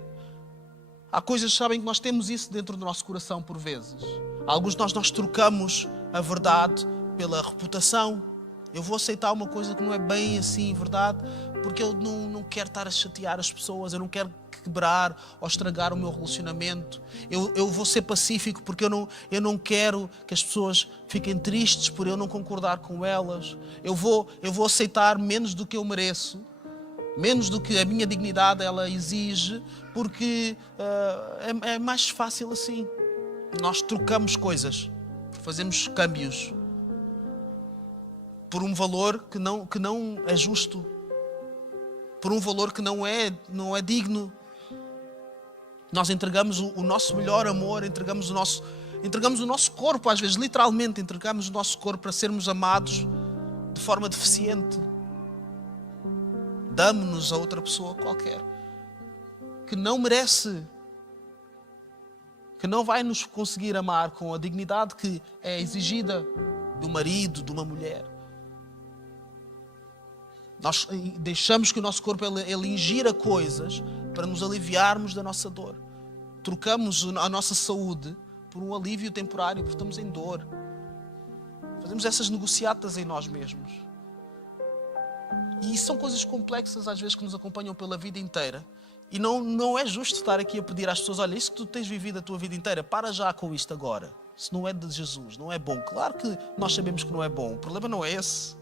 Há coisas, sabem, que nós temos isso dentro do nosso coração por vezes. Alguns de nós trocamos a verdade pela reputação. Eu vou aceitar uma coisa que não é bem assim verdade, porque eu não quero estar a chatear as pessoas, eu não quero quebrar ou estragar o meu relacionamento. Eu vou ser pacífico porque eu não quero que as pessoas fiquem tristes por eu não concordar com elas. Eu vou aceitar menos do que eu mereço, menos do que a minha dignidade ela exige, porque é mais fácil assim. Nós trocamos coisas, fazemos câmbios por um valor que não é justo, por um valor que não é digno. Nós entregamos o nosso melhor amor, entregamos o nosso corpo, às vezes literalmente entregamos o nosso corpo para sermos amados de forma deficiente. Damos-nos a outra pessoa qualquer que não merece, que não vai nos conseguir amar com a dignidade que é exigida do marido, de uma mulher. Nós deixamos que o nosso corpo ele ingira coisas para nos aliviarmos da nossa dor. Trocamos a nossa saúde por um alívio temporário, porque estamos em dor. Fazemos essas negociatas em nós mesmos. E são coisas complexas às vezes que nos acompanham pela vida inteira. E não é justo estar aqui a pedir às pessoas, olha, isso que tu tens vivido a tua vida inteira, para já com isto agora. Isso não é de Jesus, não é bom. Claro que nós sabemos que não é bom, o problema não é esse.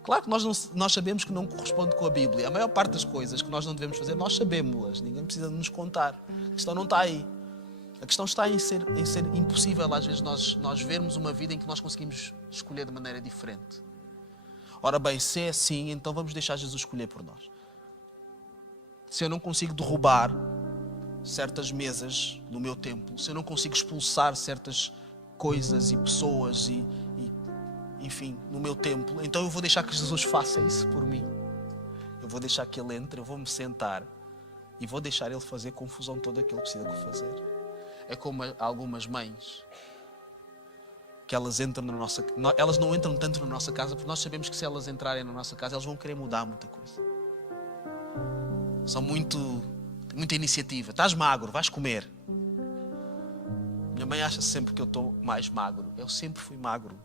Claro que nós sabemos que não corresponde com a Bíblia. A maior parte das coisas que nós não devemos fazer, nós sabemos-las. Ninguém precisa de nos contar. A questão não está aí. A questão está em ser impossível, às vezes, nós vermos uma vida em que nós conseguimos escolher de maneira diferente. Ora bem, se é assim, então vamos deixar Jesus escolher por nós. Se eu não consigo derrubar certas mesas no meu templo, se eu não consigo expulsar certas coisas e pessoas enfim, no meu templo, então eu vou deixar que Jesus faça isso por mim. Eu vou deixar que Ele entre, eu vou me sentar e vou deixar Ele fazer a confusão toda que Ele precisa fazer. É como algumas mães que elas entram na nossa... Elas não entram tanto na nossa casa porque nós sabemos que se elas entrarem na nossa casa elas vão querer mudar muita coisa. São muita iniciativa. Estás magro, vais comer. Minha mãe acha sempre que eu estou mais magro. Eu sempre fui magro.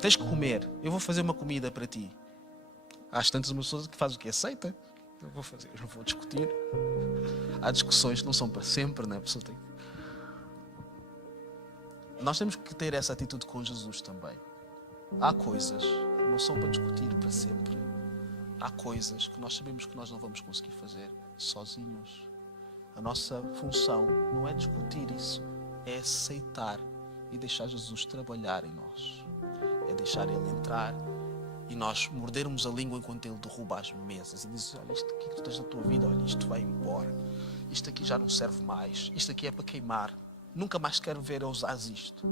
Tens que comer, eu vou fazer uma comida para ti. Há tantas pessoas que fazem o que? Aceita. Eu vou fazer, eu não vou discutir. Há discussões que não são para sempre, não é? A pessoa tem... Nós temos que ter essa atitude com Jesus também. Há coisas que não são para discutir para sempre. Há coisas que nós sabemos que nós não vamos conseguir fazer sozinhos. A nossa função não é discutir isso, é aceitar e deixar Jesus trabalhar em nós. É deixar Ele entrar e nós mordermos a língua enquanto Ele derruba as mesas e diz, olha, isto aqui que tu tens na tua vida, olha, isto vai embora. Isto aqui já não serve mais. Isto aqui é para queimar. Nunca mais quero ver eu usar isto.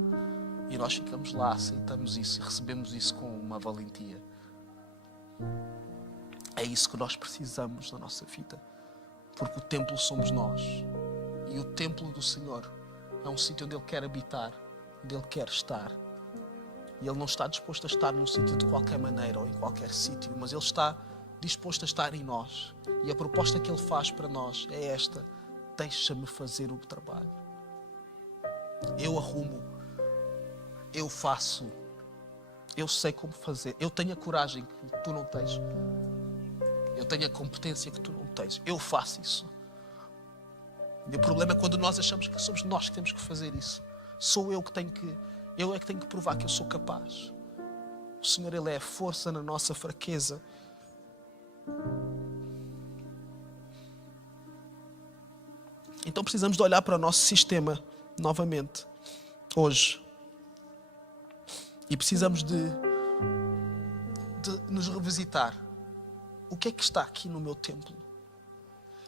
E nós ficamos lá, aceitamos isso e recebemos isso com uma valentia. É isso que nós precisamos na nossa vida. Porque o templo somos nós. E o templo do Senhor é um sítio onde Ele quer habitar, onde Ele quer estar. E Ele não está disposto a estar num sítio de qualquer maneira ou em qualquer sítio, mas Ele está disposto a estar em nós. E a proposta que Ele faz para nós é esta: deixa-me fazer o trabalho. Eu arrumo, eu faço, eu sei como fazer, eu tenho a coragem que tu não tens, eu tenho a competência que tu não tens, eu faço isso. E o problema é quando nós achamos que somos nós que temos que fazer isso. Sou eu que tenho que... Eu é que tenho que provar que eu sou capaz. O Senhor, Ele é a força na nossa fraqueza. Então precisamos de olhar para o nosso sistema novamente, hoje. E precisamos de nos revisitar. O que é que está aqui no meu templo?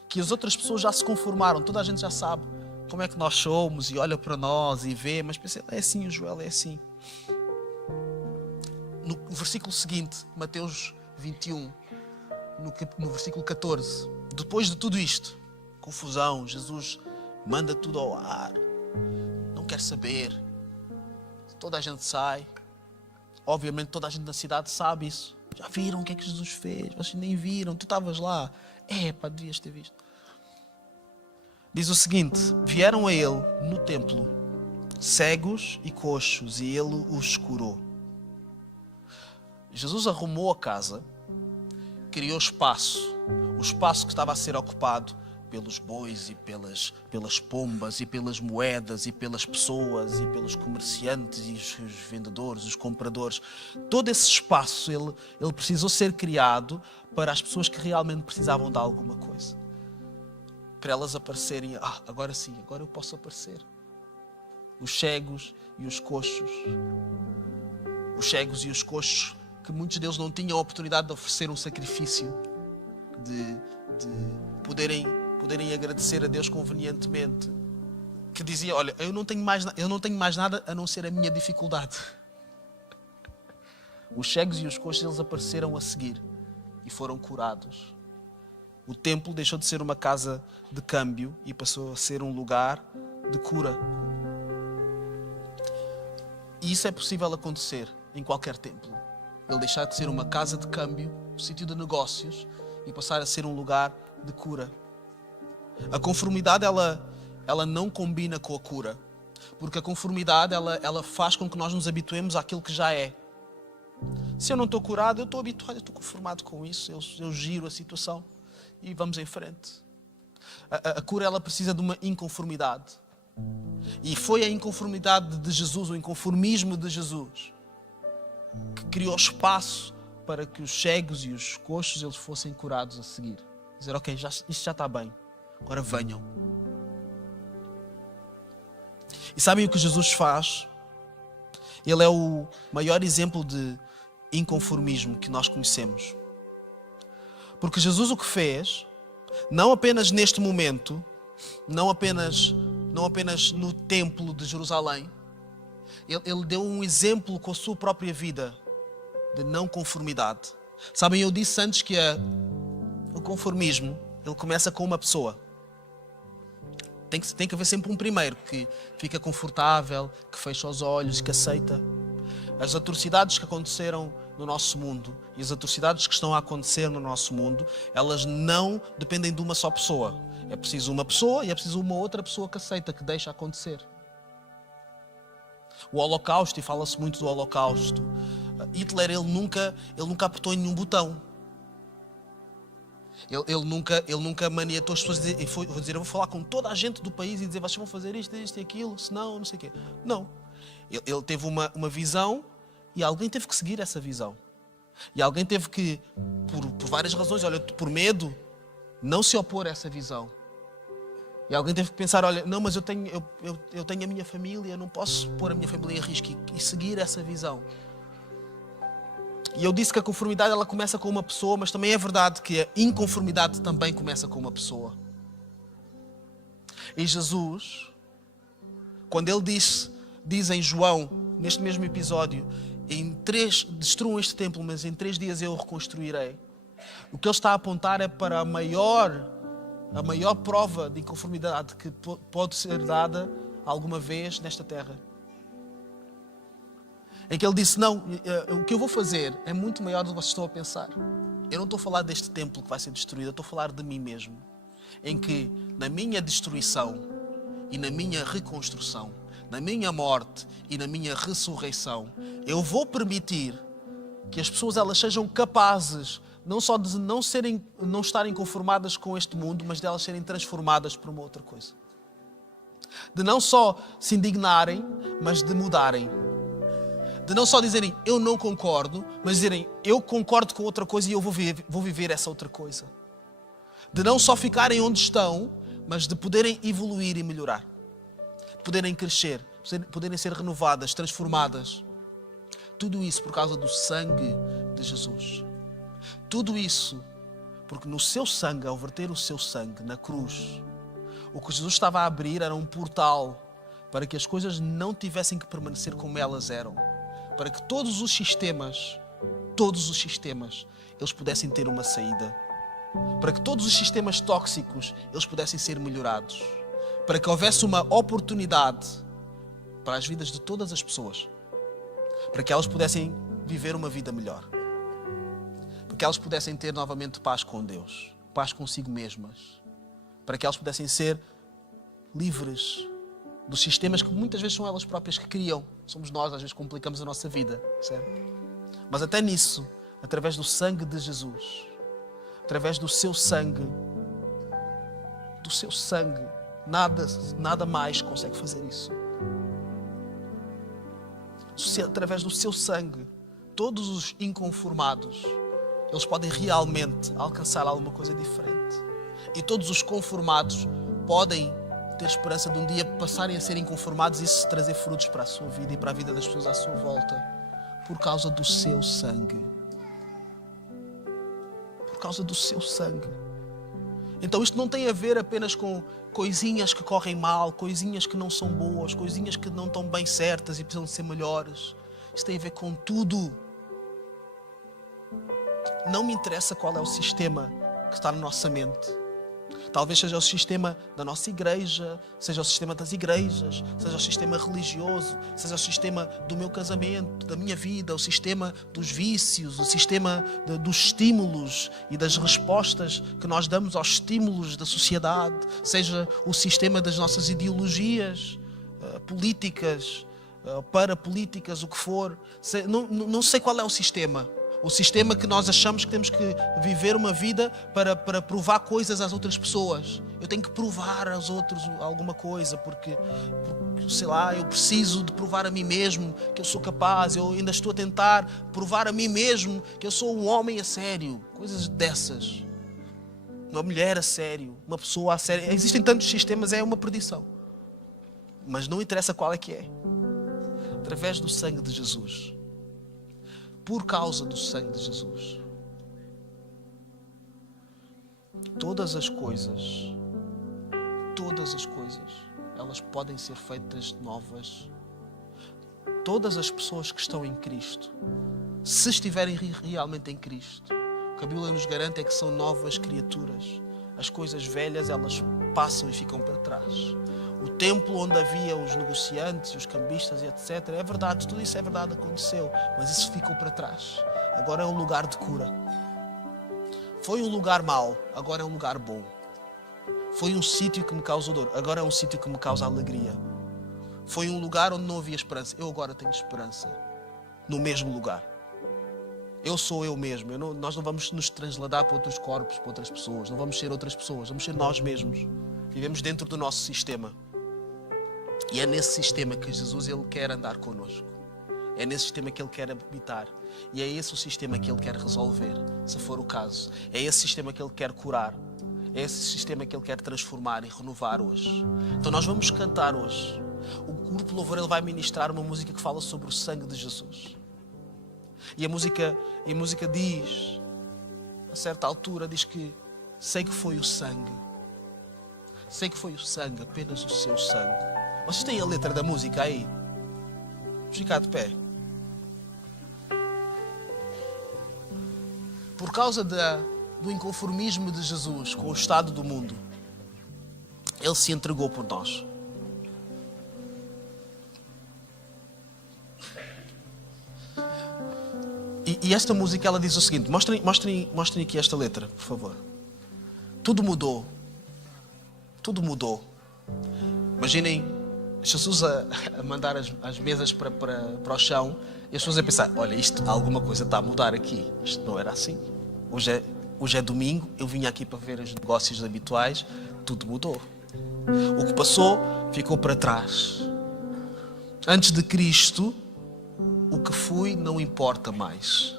Que as outras pessoas já se conformaram, toda a gente já sabe como é que nós somos e olha para nós e vê, mas pensa, é assim o Joel, é assim. No versículo seguinte, Mateus 21, no versículo 14. Depois de tudo isto, confusão, Jesus manda tudo ao ar, não quer saber, toda a gente sai. Obviamente toda a gente na cidade sabe isso. Já viram o que é que Jesus fez? Vocês nem viram, tu estavas lá. Devias ter visto. Diz o seguinte: vieram a ele no templo cegos e coxos e ele os curou. Jesus arrumou a casa, criou espaço, o espaço que estava a ser ocupado pelos bois e pelas pombas e pelas moedas e pelas pessoas e pelos comerciantes e os vendedores, os compradores. Todo esse espaço ele precisou ser criado para as pessoas que realmente precisavam de alguma coisa. Para elas aparecerem, agora sim, agora eu posso aparecer. Os cegos e os coxos. Os cegos e os coxos, que muitos deles não tinham a oportunidade de oferecer um sacrifício, de poderem agradecer a Deus convenientemente, que dizia: olha, eu não tenho mais nada a não ser a minha dificuldade. Os cegos e os coxos, eles apareceram a seguir e foram curados. O templo deixou de ser uma casa de câmbio e passou a ser um lugar de cura. E isso é possível acontecer em qualquer templo. Ele deixar de ser uma casa de câmbio, um sítio de negócios, e passar a ser um lugar de cura. A conformidade, ela não combina com a cura. Porque a conformidade, ela faz com que nós nos habituemos àquilo que já é. Se eu não estou curado, eu estou habituado, eu estou conformado com isso, eu giro a situação e vamos em frente. A cura, ela precisa de uma inconformidade. E foi a inconformidade de Jesus, o inconformismo de Jesus, que criou espaço para que os cegos e os coxos eles fossem curados a seguir. Dizer: ok, isto já está bem, agora venham. E sabem o que Jesus faz? Ele é o maior exemplo de inconformismo que nós conhecemos. Porque Jesus o que fez, não apenas neste momento, não apenas no templo de Jerusalém, ele deu um exemplo com a sua própria vida de não conformidade. Sabem, eu disse antes que o conformismo, ele começa com uma pessoa. Tem que haver sempre um primeiro que fica confortável, que fecha os olhos e que aceita. As atrocidades que aconteceram no nosso mundo e as atrocidades que estão a acontecer no nosso mundo, elas não dependem de uma só pessoa. É preciso uma pessoa e é preciso uma outra pessoa que aceita, que deixa acontecer. O Holocausto, e fala-se muito do Holocausto. Hitler, ele nunca apertou em nenhum botão. Ele nunca maniatou as pessoas eu vou falar com toda a gente do país e dizer: vocês vão fazer isto e aquilo, senão não sei o quê. Não. Ele teve uma visão e alguém teve que seguir essa visão. E alguém teve que, por várias razões, por medo, não se opor a essa visão. E alguém teve que pensar: olha, não, mas eu tenho a minha família, não posso pôr a minha família em risco e seguir essa visão. E eu disse que a conformidade ela começa com uma pessoa, mas também é verdade que a inconformidade também começa com uma pessoa. E Jesus, quando ele diz em João, neste mesmo episódio, destruam este templo, mas em 3 dias eu o reconstruirei. O que ele está a apontar é para a maior prova de inconformidade que pode ser dada alguma vez nesta terra. Em que ele disse: não, o que eu vou fazer é muito maior do que vocês estão a pensar. Eu não estou a falar deste templo que vai ser destruído, eu estou a falar de mim mesmo. Em que na minha destruição e na minha reconstrução, na minha morte e na minha ressurreição, eu vou permitir que as pessoas elas sejam capazes não só de não estarem conformadas com este mundo, mas de elas serem transformadas por uma outra coisa. De não só se indignarem, mas de mudarem. De não só dizerem: eu não concordo, mas dizerem: eu concordo com outra coisa e eu vou viver essa outra coisa. De não só ficarem onde estão, mas de poderem evoluir e melhorar. De poderem crescer, poderem ser renovadas, transformadas. Tudo isso por causa do sangue de Jesus. Tudo isso porque no seu sangue, ao verter o seu sangue na cruz, o que Jesus estava a abrir era um portal para que as coisas não tivessem que permanecer como elas eram. Para que todos os sistemas, eles pudessem ter uma saída. para que todos os sistemas tóxicos eles pudessem ser melhorados, para que houvesse uma oportunidade para as vidas de todas as pessoas, para que elas pudessem viver uma vida melhor, para que elas pudessem ter novamente paz com Deus, paz consigo mesmas, para que elas pudessem ser livres dos sistemas que muitas vezes são elas próprias que criam. Somos nós, às vezes, que complicamos a nossa vida, certo? Mas até nisso, através do sangue de Jesus, através do seu sangue, nada mais consegue fazer isso. Através do seu sangue, todos os inconformados, eles podem realmente alcançar alguma coisa diferente. E todos os conformados podem ter esperança de um dia passarem a ser inconformados e isso trazer frutos para a sua vida e para a vida das pessoas à sua volta, por causa do seu sangue. Por causa do seu sangue. Então isto não tem a ver apenas com coisinhas que correm mal, coisinhas que não são boas, coisinhas que não estão bem certas e precisam de ser melhores. Isto tem a ver com tudo. Não me interessa qual é o sistema que está na nossa mente. Talvez seja o sistema da nossa igreja, seja o sistema das igrejas, seja o sistema religioso, seja o sistema do meu casamento, da minha vida, o sistema dos vícios, o sistema dos estímulos e das respostas que nós damos aos estímulos da sociedade, seja o sistema das nossas ideologias políticas, parapolíticas, o que for. Não sei qual é o sistema. O sistema que nós achamos que temos que viver uma vida para provar coisas às outras pessoas. Eu tenho que provar aos outros alguma coisa porque, sei lá, eu preciso de provar a mim mesmo que eu sou capaz. Eu ainda estou a tentar provar a mim mesmo que eu sou um homem a sério. Coisas dessas. Uma mulher a sério. Uma pessoa a sério. Existem tantos sistemas, é uma perdição. Mas não interessa qual é que é. Através do sangue de Jesus. Por causa do sangue de Jesus, todas as coisas, elas podem ser feitas novas. Todas as pessoas que estão em Cristo, se estiverem realmente em Cristo, o que a Bíblia nos garante é que são novas criaturas. As coisas velhas, elas passam e ficam para trás. O templo onde havia os negociantes, os cambistas e etc. É verdade, tudo isso é verdade, aconteceu. Mas isso ficou para trás. Agora é um lugar de cura. Foi um lugar mau, agora é um lugar bom. Foi um sítio que me causou dor, agora é um sítio que me causa alegria. Foi um lugar onde não havia esperança, eu agora tenho esperança. No mesmo lugar. Eu sou eu mesmo. Nós não vamos nos transladar para outros corpos, para outras pessoas. Não vamos ser outras pessoas, vamos ser nós mesmos. Vivemos dentro do nosso sistema. E é nesse sistema que Jesus ele quer andar connosco. É nesse sistema que Ele quer habitar. E é esse o sistema que Ele quer resolver, se for o caso. É esse sistema que Ele quer curar. É esse sistema que Ele quer transformar e renovar hoje. Então nós vamos cantar hoje. O grupo Louvor ele vai ministrar uma música que fala sobre o sangue de Jesus. E a música diz, a certa altura, diz que sei que foi o sangue. Sei que foi o sangue, apenas o seu sangue. Vocês têm a letra da música aí? Vamos ficar de pé. Por causa do inconformismo de Jesus com o estado do mundo, Ele se entregou por nós. E esta música ela diz o seguinte, mostrem aqui esta letra, por favor. Tudo mudou. Tudo mudou. Imaginem Jesus a mandar as mesas para o chão e as pessoas a pensar, olha, alguma coisa está a mudar aqui. Isto não era assim. Hoje é domingo, eu vim aqui para ver os negócios habituais, tudo mudou. O que passou ficou para trás. Antes de Cristo, o que fui não importa mais.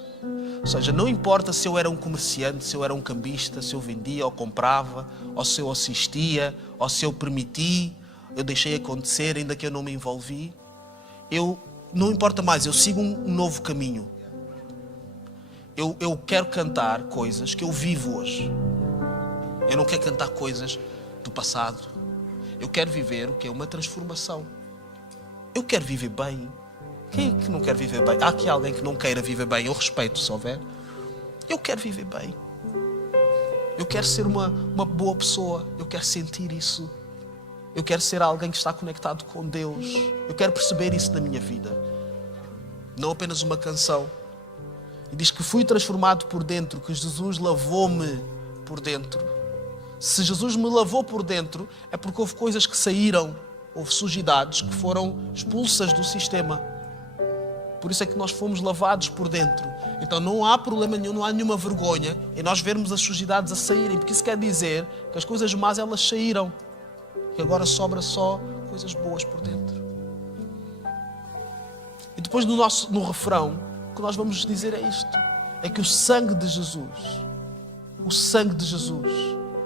Ou seja, não importa se eu era um comerciante, se eu era um cambista, se eu vendia ou comprava, ou se eu assistia, ou se eu permiti, eu deixei acontecer, ainda que eu não me envolvi. Não importa mais, eu sigo um novo caminho. Eu quero cantar coisas que eu vivo hoje. Eu não quero cantar coisas do passado. Eu quero viver o que é uma transformação. Eu quero viver bem. Quem é que não quer viver bem? Há aqui alguém que não queira viver bem? Eu respeito, se houver. Eu quero viver bem. Eu quero ser uma boa pessoa. Eu quero sentir isso. Eu quero ser alguém que está conectado com Deus. Eu quero perceber isso na minha vida. Não apenas uma canção. E diz que fui transformado por dentro, que Jesus lavou-me por dentro. Se Jesus me lavou por dentro, é porque houve coisas que saíram, houve sujidades que foram expulsas do sistema. Por isso é que nós fomos lavados por dentro. Então não há problema nenhum, não há nenhuma vergonha em nós vermos as sujidades a saírem, porque isso quer dizer que as coisas más elas saíram, que agora sobra só coisas boas por dentro. E depois no refrão, o que nós vamos dizer é isto, é que o sangue de Jesus,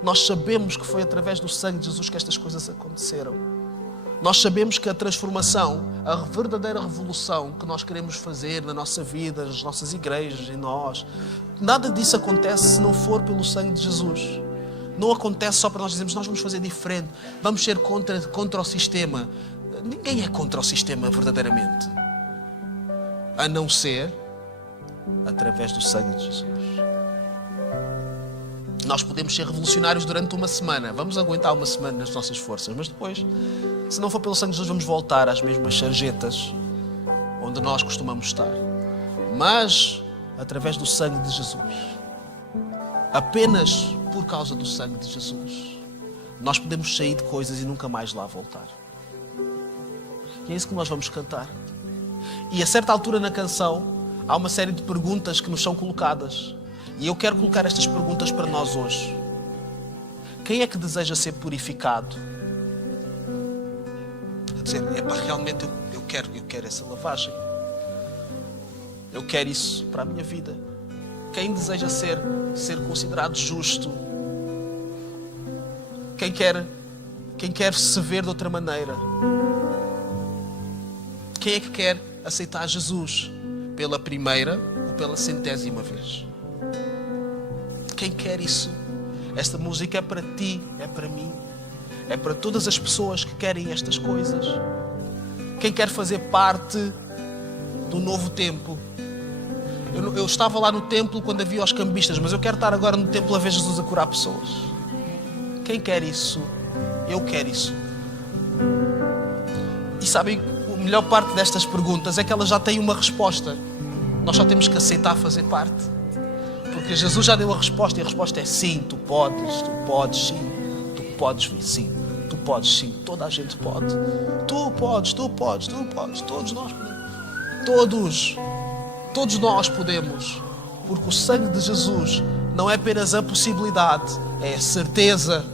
nós sabemos que foi através do sangue de Jesus que estas coisas aconteceram. Nós sabemos que a transformação, a verdadeira revolução que nós queremos fazer na nossa vida, nas nossas igrejas, em nós, nada disso acontece se não for pelo sangue de Jesus. Não acontece só para nós dizermos, nós vamos fazer diferente, vamos ser contra o sistema. Ninguém é contra o sistema verdadeiramente, a não ser através do sangue de Jesus. Nós podemos ser revolucionários durante uma semana, vamos aguentar uma semana nas nossas forças, mas depois, se não for pelo sangue de Jesus, vamos voltar às mesmas sarjetas onde nós costumamos estar. Mas, através do sangue de Jesus, apenas por causa do sangue de Jesus, nós podemos sair de coisas e nunca mais lá voltar. E é isso que nós vamos cantar. E a certa altura na canção, há uma série de perguntas que nos são colocadas. E eu quero colocar estas perguntas para nós hoje. Quem é que deseja ser purificado? A dizer, realmente eu quero essa lavagem. Eu quero isso para a minha vida. Quem deseja ser considerado justo? Quem quer se ver de outra maneira? Quem é que quer aceitar Jesus pela primeira ou pela 100ª vez? Quem quer isso? Esta música é para ti, é para mim, é para todas as pessoas que querem estas coisas. Quem quer fazer parte do novo tempo? Eu estava lá no templo quando havia os cambistas, mas eu quero estar agora no templo a ver Jesus a curar pessoas. Quem quer isso? Eu quero isso. E sabem, a melhor parte destas perguntas é que elas já têm uma resposta. Nós só temos que aceitar fazer parte. Porque Jesus já deu a resposta, e a resposta é sim, tu podes sim, tu podes vir sim, tu podes sim, toda a gente pode. Tu podes, todos nós podemos. Todos nós podemos, porque o sangue de Jesus não é apenas a possibilidade, é a certeza,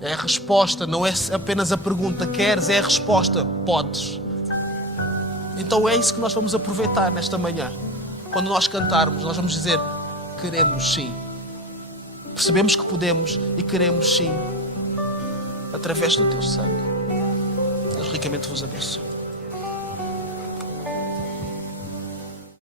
é a resposta, não é apenas a pergunta, queres, é a resposta, podes. Então é isso que nós vamos aproveitar nesta manhã. Quando nós cantarmos, nós vamos dizer, queremos sim. Percebemos que podemos e queremos sim, através do teu sangue. Deus ricamente vos abençoe.